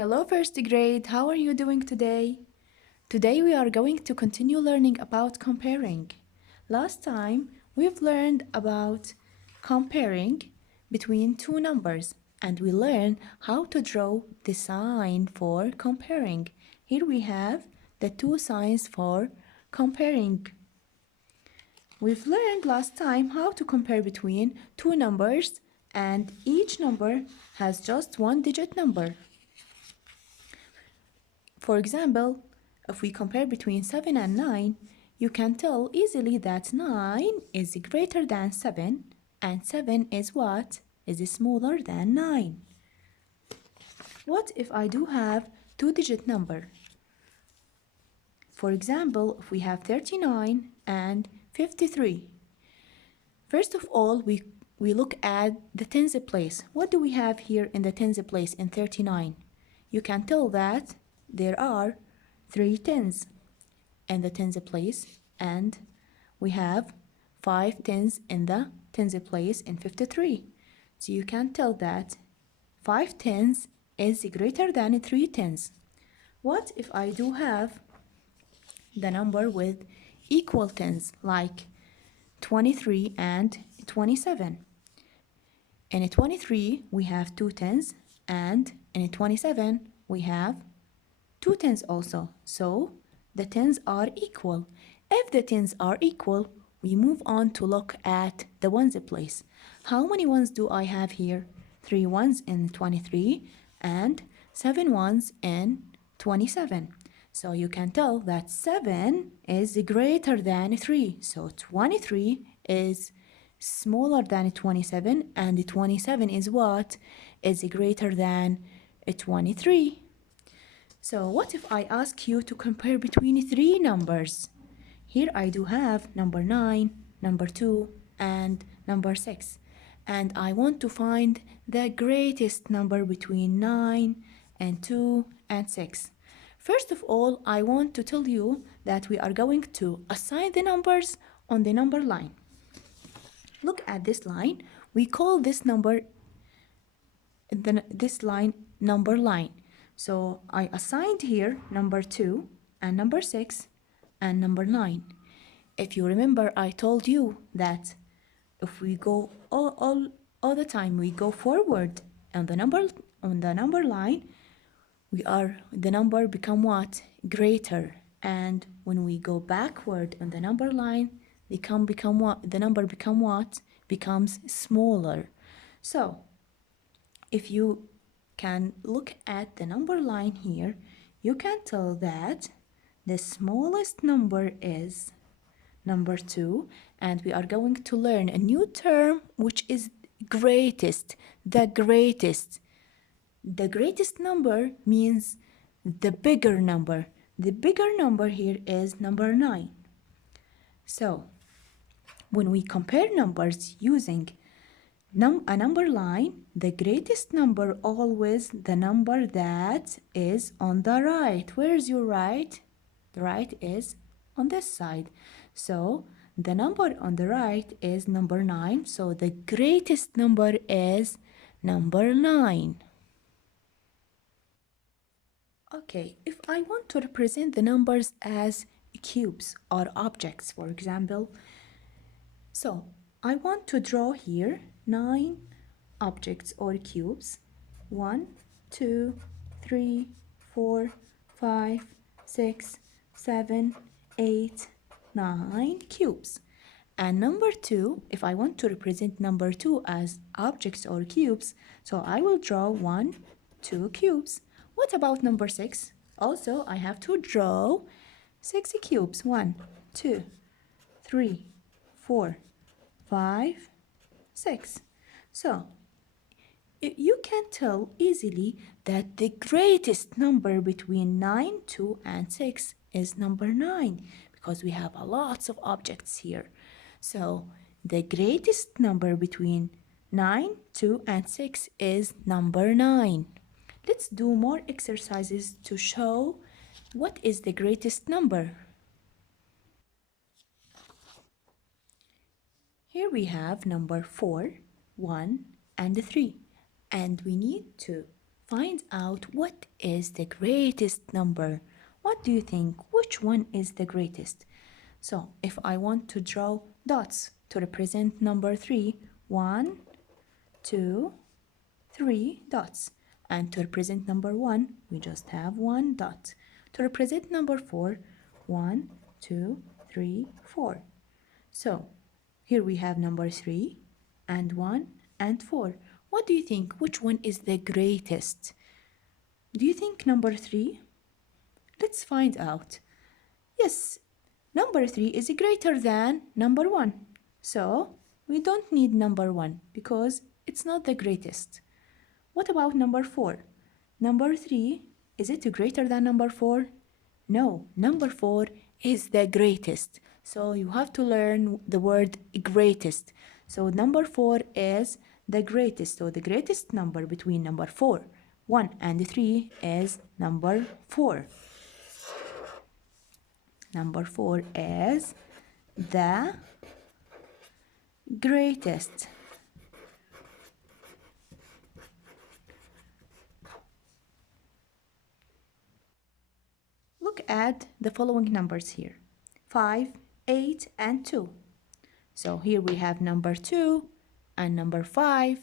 Hello first grade, how are you doing today? Today we are going to continue learning about comparing. Last time we've learned about comparing between two numbers and we learned how to draw the sign for comparing. Here we have the two signs for comparing. We've learned last time how to compare between two numbers and each number has just one digit number. For example, if we compare between 7 and 9, you can tell easily that 9 is greater than 7 and 7 is what? Is smaller than 9. What if I do have two-digit number? For example, if we have 39 and 53. First of all, we look at the tens place. What do we have here in the tens place in 39? You can tell that there are 3 tens in the tens place and we have 5 tens in the tens place in 53. So you can tell that 5 tens is greater than 3 tens. What if I do have the number with equal tens like 23 and 27? In 23 we have 2 tens and in 27 we have 2 tens also. So the tens are equal. If the tens are equal, we move on to look at the ones place. How many ones do I have here? 3 ones in 23 and 7 ones in 27. So you can tell that 7 is greater than 3. So 23 is smaller than 27 and 27 is what? Is greater than 23. So what if I ask you to compare between 3 numbers? Here I do have number 9, number 2, and number 6. And I want to find the greatest number between 9 and 2 and 6. First of all, I want to tell you that we are going to assign the numbers on the number line. Look at this line. We call this number, this line, number line. So I assigned here number 2 and number 6 and number 9. If you remember, I told you that if we go all the time, we go forward on the number line, the number become what? Greater. And when we go backward on the number line, become what? The number become what? Becomes smaller. So if you can look at the number line here, you can tell that the smallest number is number 2, and we are going to learn a new term which is greatest. The greatest. The greatest number means the bigger number. The bigger number here is number 9. So when we compare numbers using a number line, the greatest number always the number that is on the right. Where is your right? The right is on this side. So the number on the right is number 9. So the greatest number is number 9. Okay, if I want to represent the numbers as cubes or objects, for example, so I want to draw here 9 objects or cubes. 1, 2, 3, 4, 5, 6, 7, 8, 9 cubes. And number 2, if I want to represent number 2 as objects or cubes, so I will draw 1, 2 cubes. What about number 6? Also, I have to draw 6 cubes. 1, 2, 3, 4, 5, 6. So you can tell easily that the greatest number between 9, 2, and 6 is number 9 because we have lots of objects here. So the greatest number between 9, 2, and 6 is number 9. Let's do more exercises to show what is the greatest number. Here we have number 4, 1, and 3. And we need to find out what is the greatest number. What do you think? Which one is the greatest? So if I want to draw dots to represent number 3, 1, 2, 3 dots. And to represent number 1, we just have 1 dot. To represent number 4, 1, 2, 3, 4. So here we have number 3 and 1 and 4. What do you think? Which one is the greatest? Do you think number 3? Let's find out. Yes, number 3 is greater than number 1. So we don't need number 1 because it's not the greatest. What about number 4? Number 3, is it greater than number 4? No, number 4 is the greatest. So you have to learn the word greatest. So number 4 is the greatest. So the greatest number between number 4, 1 and 3 is number 4. Number 4 is the greatest. Look at the following numbers here. 5, 8, and 2. So here we have number 2 and number 5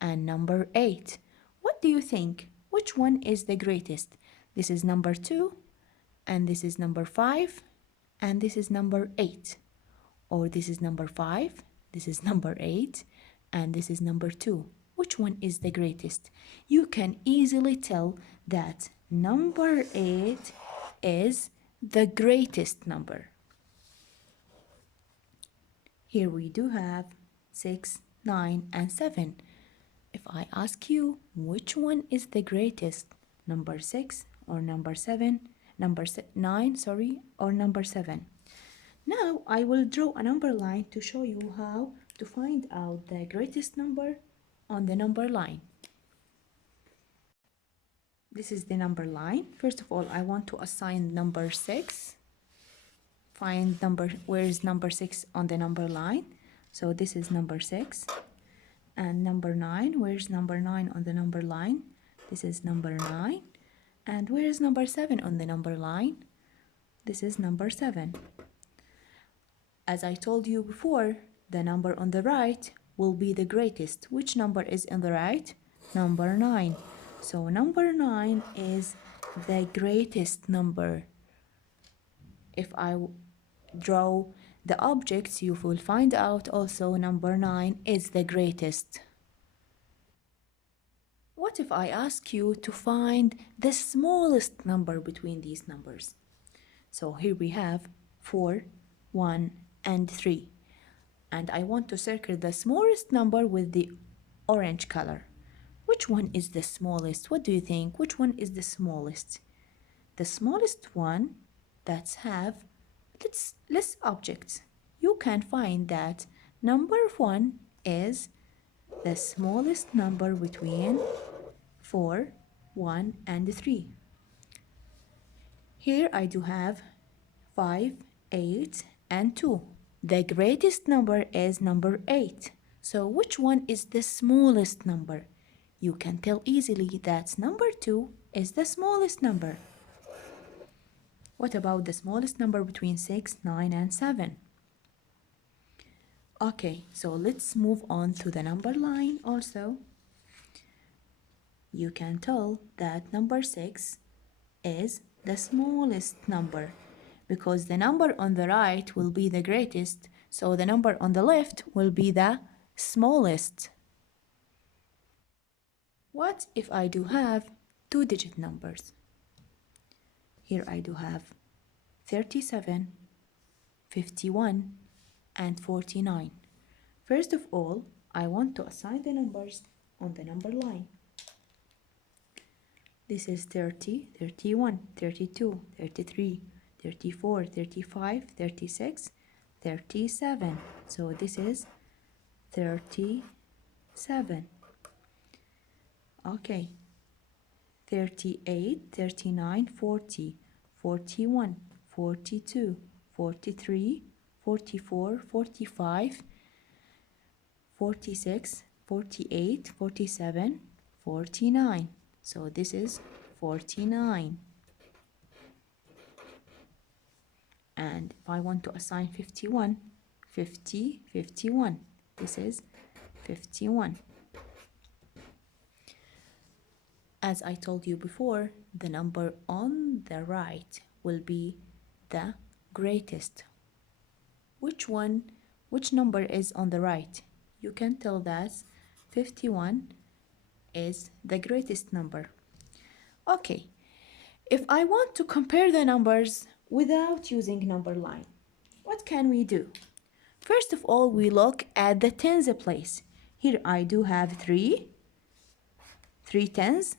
and number 8. What do you think? Which one is the greatest? This is number 2 and this is number 5 and this is number 8. Or this is number 5, this is number 8 and this is number 2. Which one is the greatest? You can easily tell that number 8 is the greatest number. Here we do have 6, 9, and 7. If I ask you which one is the greatest, number 6 or number 7, number 9, or number 7. Now I will draw a number line to show you how to find out the greatest number on the number line. This is the number line. First of all, I want to assign number 6. Find where is number 6 on the number line. So this is number 6. And number 9, where's number 9 on the number line? This is number 9. And where is number 7 on the number line? This is number 7. As I told you before, the number on the right will be the greatest. Which number is on the right? Number 9. So number 9 is the greatest number. If I draw the objects, you will find out also number 9 is the greatest. What if I ask you to find the smallest number between these numbers? So here we have 4, 1, and 3. And I want to circle the smallest number with the orange color. Which one is the smallest? What do you think? Which one is the smallest? The smallest one that have less objects. You can find that number 1 is the smallest number between 4, 1, and 3. Here I do have 5, 8, and 2. The greatest number is number 8. So which one is the smallest number? You can tell easily that number 2 is the smallest number. What about the smallest number between 6, 9, and 7? Okay, so let's move on to the number line also. You can tell that number 6 is the smallest number because the number on the right will be the greatest, so the number on the left will be the smallest. What if I do have two-digit numbers? Here I do have 37, 51, and 49. First of all, I want to assign the numbers on the number line. This is 30, 31, 32, 33, 34, 35, 36, 37. So this is 37. Okay. 38, 39, 40, 41, 42, 43, 44, 45, 46, 48, 47, 49. So this is 49. And if I want to assign 51, 50, 51. This is 51. As I told you before, the number on the right will be the greatest. Which number is on the right? You can tell that 51 is the greatest number. Okay, if I want to compare the numbers without using number line, what can we do? First of all, we look at the tens place. Here I do have three tens,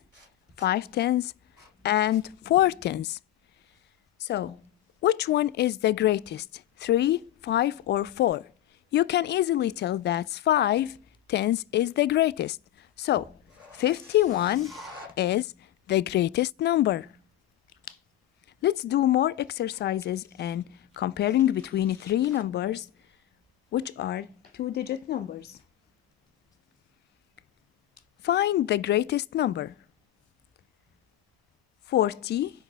5 tens, and 4 tens. So, which one is the greatest? 3, 5, or 4? You can easily tell that 5 tens is the greatest. So, 51 is the greatest number. Let's do more exercises and comparing between three numbers which are two-digit numbers. Find the greatest number. 40,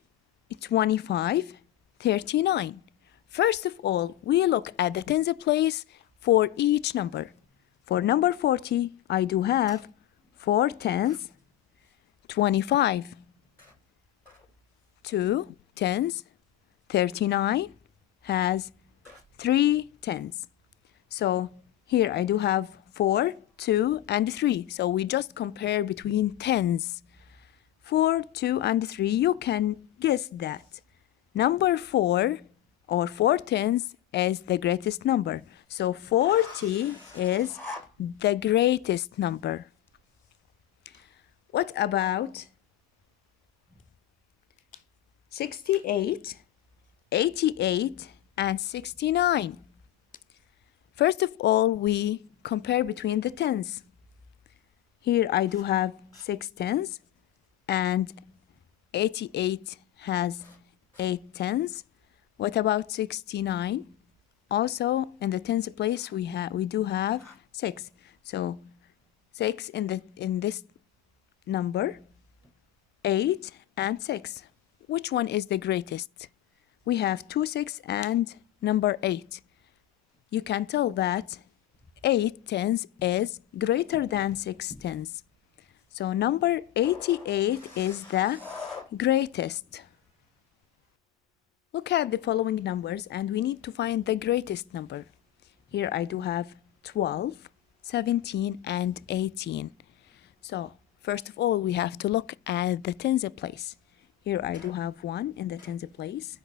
25, 39. First of all, we look at the tens place for each number. For number 40, I do have 4 tens, 25, 2 tens, 39 has 3 tens. So here I do have 4, 2, and 3. So we just compare between tens. 4, 2, and 3, you can guess that number 4 or 4 tens is the greatest number. So 40 is the greatest number. What about 68, 88, and 69? First of all, we compare between the tens. Here I do have 6 tens and 88 has 8 tens. What about 69? Also in the tens place we do have 6. So 6 in this number, 8 and 6. Which one is the greatest? We have 2 6 and number 8. You can tell that 8 tens is greater than 6 tens. So number 88 is the greatest. Look at the following numbers and we need to find the greatest number. Here I do have 12, 17, and 18. So first of all, we have to look at the tens place. Here I do have 1 in the tens place,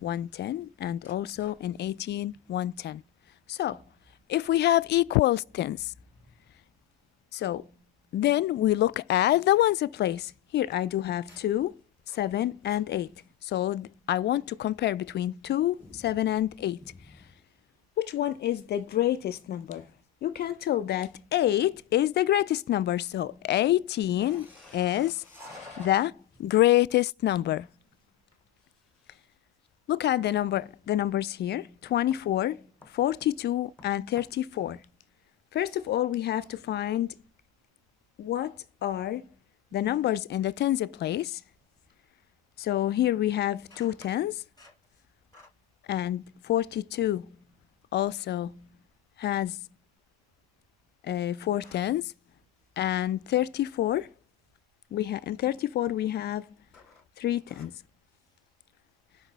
110, and also in 18, 110. So if we have equals tens, so then we look at the ones place. Here I do have 2, 7, and 8. So I want to compare between 2, 7, and 8. Which one is the greatest number? You can tell that 8 is the greatest number. So 18 is the greatest number. Look at the numbers here, 24, 42, and 34. First of all, we have to find what are the numbers in the tens place. So here we have 2 tens and 42 also has 4 tens, and 34 in 34 we have 3 tens.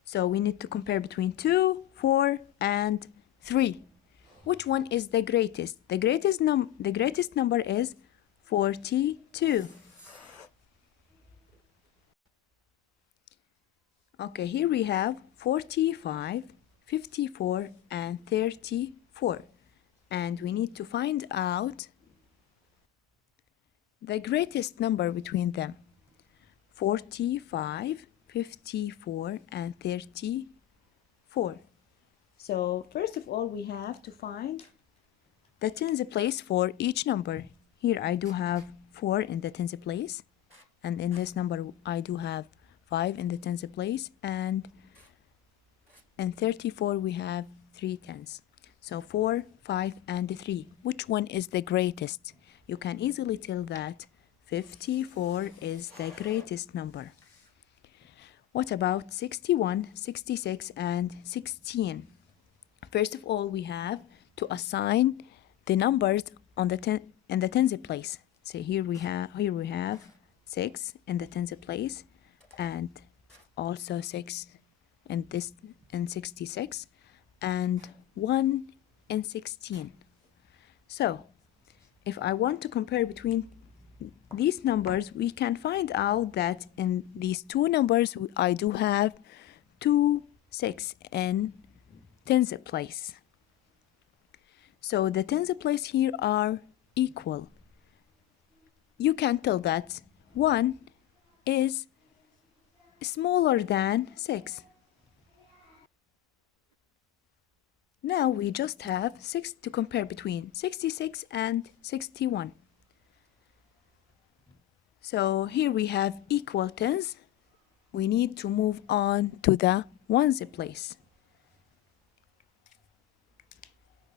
So we need to compare between 2, 4, and 3. Which one is the greatest? The greatest number is 42. Okay, here we have 45, 54, and 34. And we need to find out the greatest number between them. 45, 54, and 34. So first of all, we have to find the tens place for each number. Here I do have 4 in the tens place, and in this number I do have 5 in the tens place, and in 34 we have 3 tens. So 4, 5, and 3. Which one is the greatest? You can easily tell that 54 is the greatest number. What about 61, 66, and 16? First of all, we have to assign the numbers on the in the tens place. So here we have 6 in the tens place, and also 6 in this in 66, and 1 in 16. So if I want to compare between these numbers, we can find out that in these two numbers I do have 2 6 in tens place. So the tens place here are equal. You can tell that 1 is smaller than 6. Now we just have 6 to compare between 66 and 61. So here we have equal tens. We need to move on to the ones place.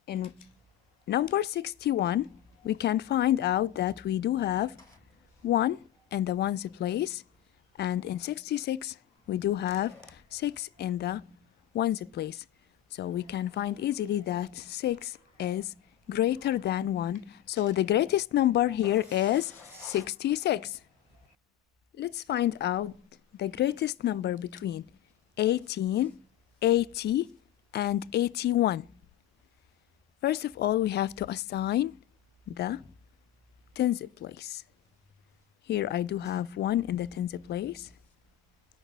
In number 61, we can find out that we do have 1 in the ones place, and in 66 we do have 6 in the ones place. So we can find easily that 6 is greater than 1. So the greatest number here is 66. Let's find out the greatest number between 18, 80, and 81. First of all, we have to assign the tens place. Here I do have 1 in the tens place.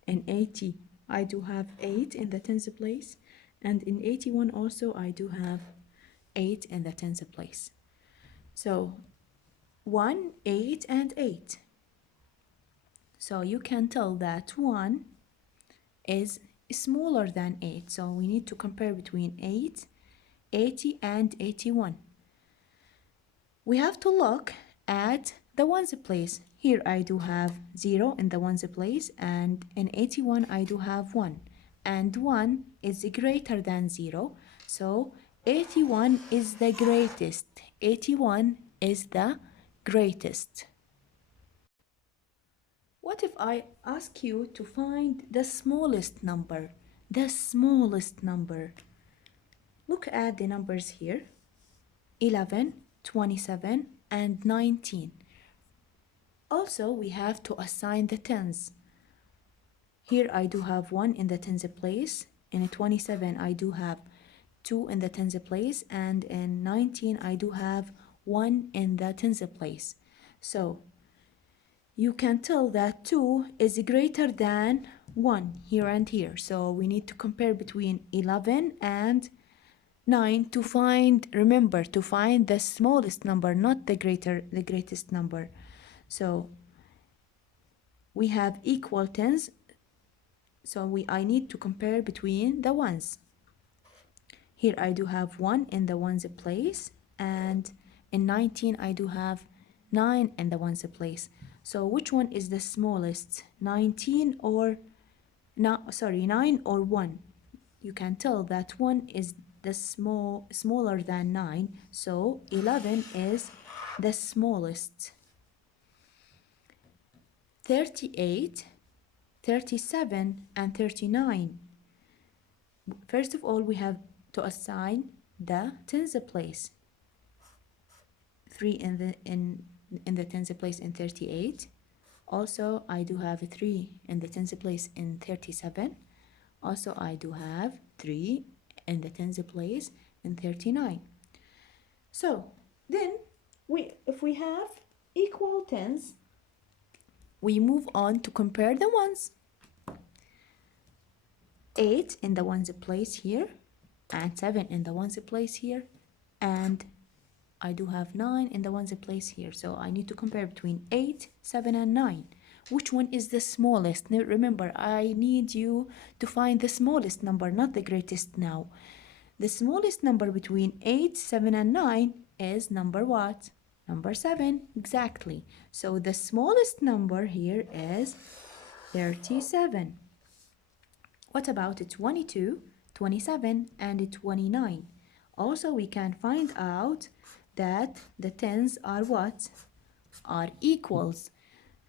In 80, I do have 8 in the tens place. And in 81 also, I do have 8 in the tens place. So 1, 8, and 8. So you can tell that 1 is smaller than 8. So we need to compare between 8, 80, and 81. We have to look at the ones place. Here I do have 0 in the ones place, and in 81 I do have 1. And 1 is greater than 0, so 81 is the greatest. 81 is the greatest. What if I ask you to find the smallest number? The smallest number. Look at the numbers here. 11, 27, and 19. Also, we have to assign the tens. Here I do have 1 in the tens place. In 27 I do have 2 in the tens place, and in 19 I do have 1 in the tens place. So you can tell that 2 is greater than 1 here and here. So we need to compare between 11 and 9 to find, remember, to find the smallest number, not the greatest number. So we have equal tens. So I need to compare between the ones. Here I do have 1 in the ones place, and in 19 I do have 9 in the ones place. So which one is the smallest? 19 or no, sorry, 9 or 1? You can tell that 1 is the smaller than 9, so 11 is the smallest. 38, 37, and 39. First of all, we have to assign the tens place. 3 in the tens place in 38. Also, I do have 3 in the tens place in 37. Also, I do have 3 in the tens place in 39. So then if we have equal tens, we move on to compare the ones. 8 in the ones place here, and 7 in the ones place here, and I do have 9 in the ones place here. So I need to compare between 8, 7, and 9. Which one is the smallest? Now remember, I need you to find the smallest number, not the greatest now. The smallest number between 8, 7, and 9 is number what? Number 7, exactly. So the smallest number here is 37. What about 22, 27, and 29? Also, we can find out that the tens are what? Are equals.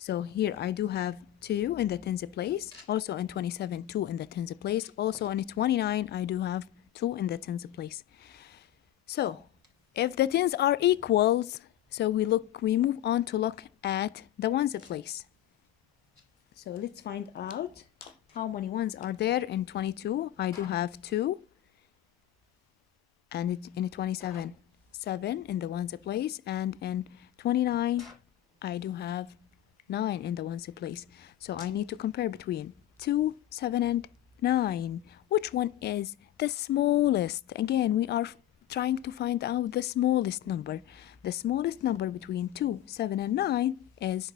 So here I do have 2 in the tens place, also in 27, 2 in the tens place, also in 29, I do have 2 in the tens place. So if the tens are equals, so we move on to look at the ones place. So let's find out how many ones are there in 22. I do have 2, and in 27, 7 in the ones place, and in 29, I do have 9 in the ones place. So I need to compare between 2, 7, and 9. Which one is the smallest? Again, we are trying to find out the smallest number. The smallest number between 2, 7, and 9 is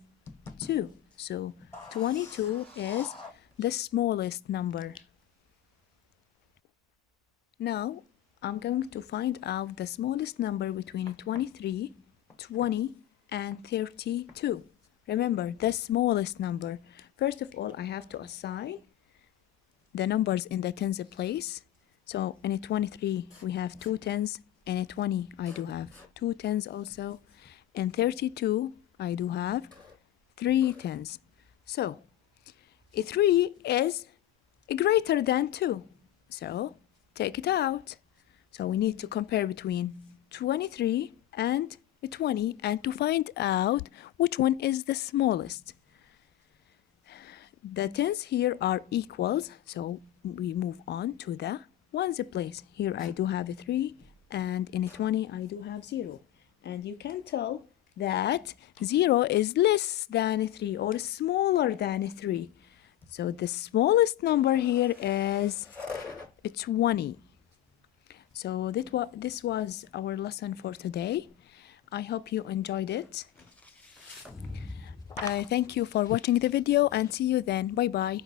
2. So 22 is the smallest number. Now I'm going to find out the smallest number between 23, 20, and 32. Remember, the smallest number. First of all, I have to assign the numbers in the tens place. So in a 23, we have 2 tens. In a 20, I do have 2 tens also. In 32, I do have 3 tens. So a 3 is greater than 2. So take it out. So we need to compare between 23 and 20 and to find out which one is the smallest. The tens here are equals, so we move on to the ones place. Here I do have a 3, and in a 20 I do have 0. And you can tell that 0 is less than a 3 or smaller than a 3. So the smallest number here is 20. So this was our lesson for today. I hope you enjoyed it. Thank you for watching the video and see you then. Bye bye.